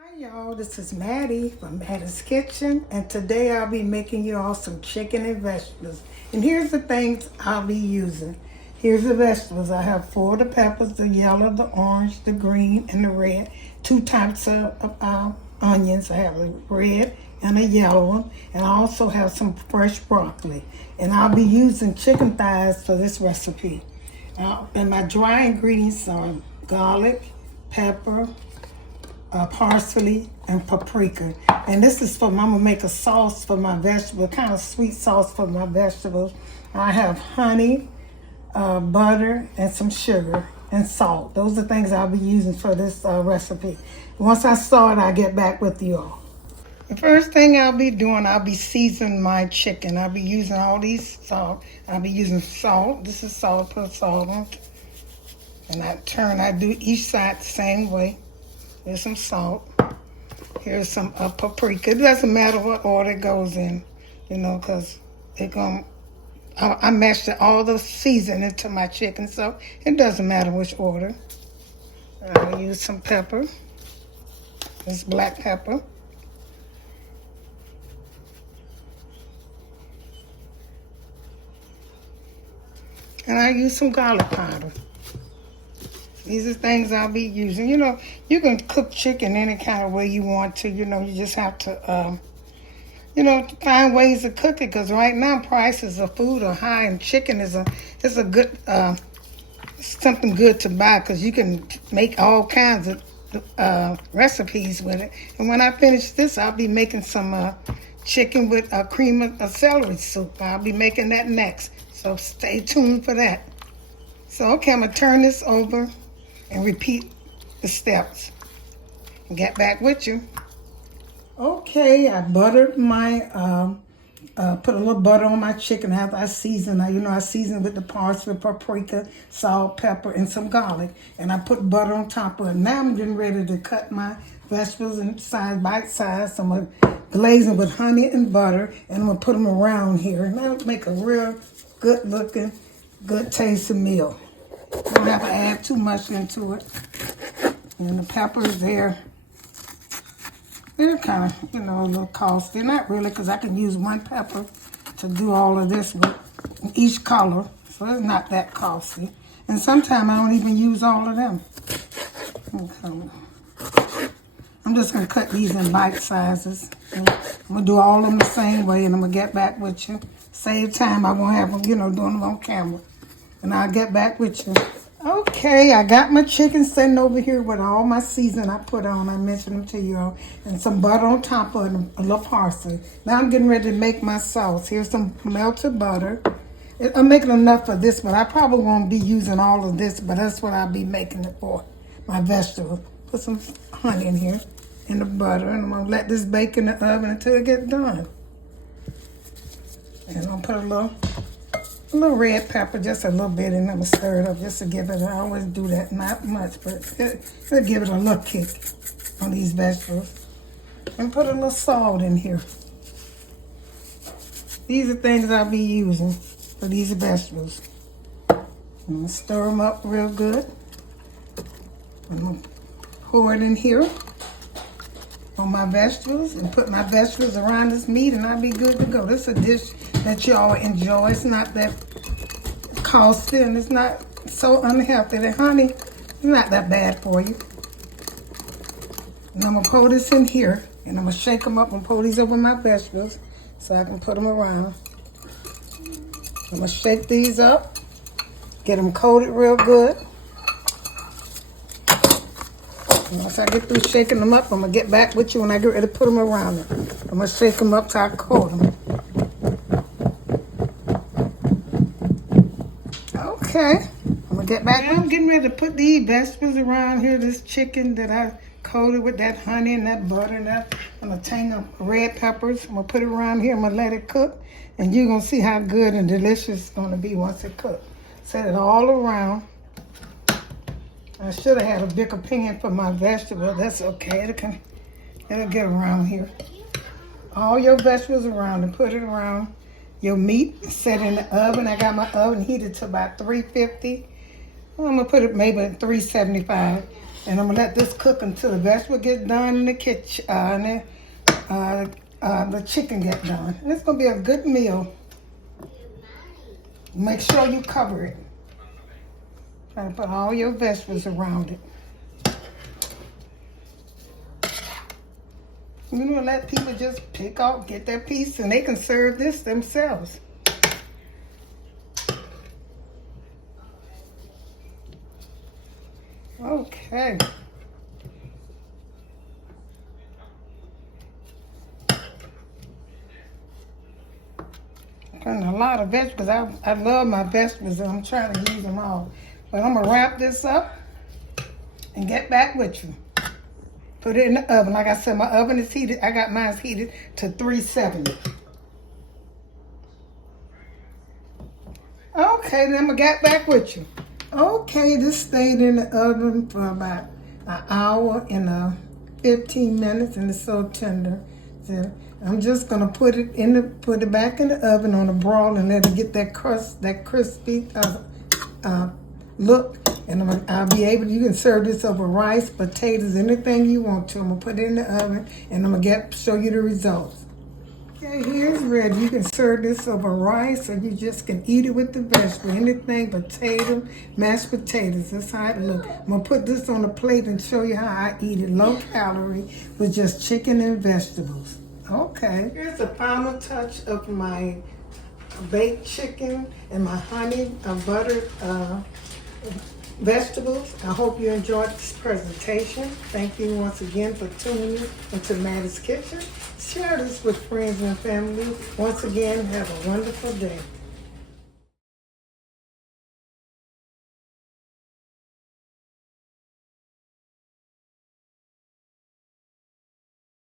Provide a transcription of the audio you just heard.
Hi y'all, this is Mattie from Mattie's Kitchen, and today I'll be making you all some chicken and vegetables. And here's the things I'll be using. Here's the vegetables. I have 4 of the peppers, the yellow, the orange, the green, and the red. 2 types of onions. I have a red and a yellow one, and I also have some fresh broccoli. And I'll be using chicken thighs for this recipe. And my dry ingredients are garlic, pepper, parsley, and paprika. And this is for, I'm gonna make a sauce for my vegetable, kind of sweet sauce for my vegetables. I have honey, butter, and some sugar and salt. Those are things I'll be using for this recipe. Once I start, I'll get back with you all. The first thing I'll be doing, I'll be seasoning my chicken. I'll be using all these salt. I'll be using salt. This is salt, put salt on. And I do each side the same way. Here's some salt. Here's some paprika. It doesn't matter what order it goes in, because I mashed all the seasoning into my chicken, so it doesn't matter which order. I'll use some pepper. This black pepper. And I use some garlic powder. These are things I'll be using. You can cook chicken any kind of way you want to. You just have to, find ways to cook it. Because right now prices of food are high, and chicken is a good, something good to buy. Because you can make all kinds of recipes with it. And when I finish this, I'll be making some chicken with a cream of celery soup. I'll be making that next. So stay tuned for that. So okay, I'm gonna turn this over and repeat the steps and get back with you. Okay, I buttered my, put a little butter on my chicken after I seasoned. I seasoned with the parsley, paprika, salt, pepper, and some garlic. And I put butter on top of it. Now I'm getting ready to cut my vegetables in size, bite size. I'm going to glaze them with honey and butter, and I'm going to put them around here. And that'll make a real good looking, good tasting meal. Don't have to add too much into it. And the peppers there, they're kind of, a little costly. Not really, because I can use one pepper to do all of this with each color. So it's not that costly. And sometimes I don't even use all of them. Okay. I'm just going to cut these in bite sizes. I'm going to do all of them the same way, and I'm going to get back with you. Save time. I won't have them, doing them on camera. And I'll get back with you. Okay, I got my chicken sitting over here with all my seasoning I put on. I mentioned them to you all. And some butter on top of them, a little parsley. Now I'm getting ready to make my sauce. Here's some melted butter. I'm making enough for this, but I probably won't be using all of this, but that's what I'll be making it for, my vegetables. Put some honey in here and the butter, and I'm going to let this bake in the oven until it gets done. And I'm going to put a little red pepper, just a little bit, and I'm going to stir it up just to give it, I always do that, not much, but it'll give it a little kick on these vegetables. And put a little salt in here. These are things I'll be using for these vegetables. I'm going to stir them up real good. I'm going to pour it in here on my vegetables and put my vegetables around this meat, and I'll be good to go. This is a dish that y'all enjoy. It's not that costly, and it's not so unhealthy. The honey is not that bad for you. And I'm going to pour this in here, and I'm going to shake them up and pour these over my vegetables so I can put them around. I'm going to shake these up, get them coated real good. And once I get through shaking them up, I'm going to get back with you when I get ready to put them around them. I'm going to shake them up till I coat them. Okay, I'm going to get back. I'm getting ready to put these vegetables around here, this chicken that I coated with that honey and that butter and that, and a tang of red peppers. I'm going to put it around here. I'm going to let it cook, and you're going to see how good and delicious it's going to be once it cooks. Set it all around. I should have had a bigger pan for my vegetable. That's okay. It'll get around here. All your vegetables around and put it around your meat. Set in the oven. I got my oven heated to about 350. I'm going to put it maybe at 375. And I'm gonna let this cook until the vegetable gets done in the kitchen, and then the chicken get done. And it's gonna be a good meal. Make sure you cover it. Try to put all your vegetables around it. You know, let people just pick out, get their piece, and they can serve this themselves. Okay. Putting a lot of vegetables. I love my vegetables, and I'm trying to use them all. But I'm gonna wrap this up and get back with you. Put it in the oven. Like I said, my oven is heated. I got mine heated to 370. Okay, then I'm gonna get back with you. Okay, this stayed in the oven for about an hour and 15 minutes, and it's so tender. So I'm just gonna put it back in the oven on a broil and let it get that crust, that crispy look. And I'll be able to, you can serve this over rice, potatoes, anything you want to. I'm gonna put it in the oven and I'm gonna show you the results. Okay, here's ready. You can serve this over rice, or you just can eat it with the vegetable. Anything, potato, mashed potatoes. That's how it looks. I'm gonna put this on a plate and show you how I eat it. Low calorie with just chicken and vegetables. Okay. Here's the final touch of my baked chicken and my honey buttered vegetables. I hope you enjoyed this presentation. Thank you once again for tuning into Mattie's Kitchen. Share this with friends and family. Once again, have a wonderful day.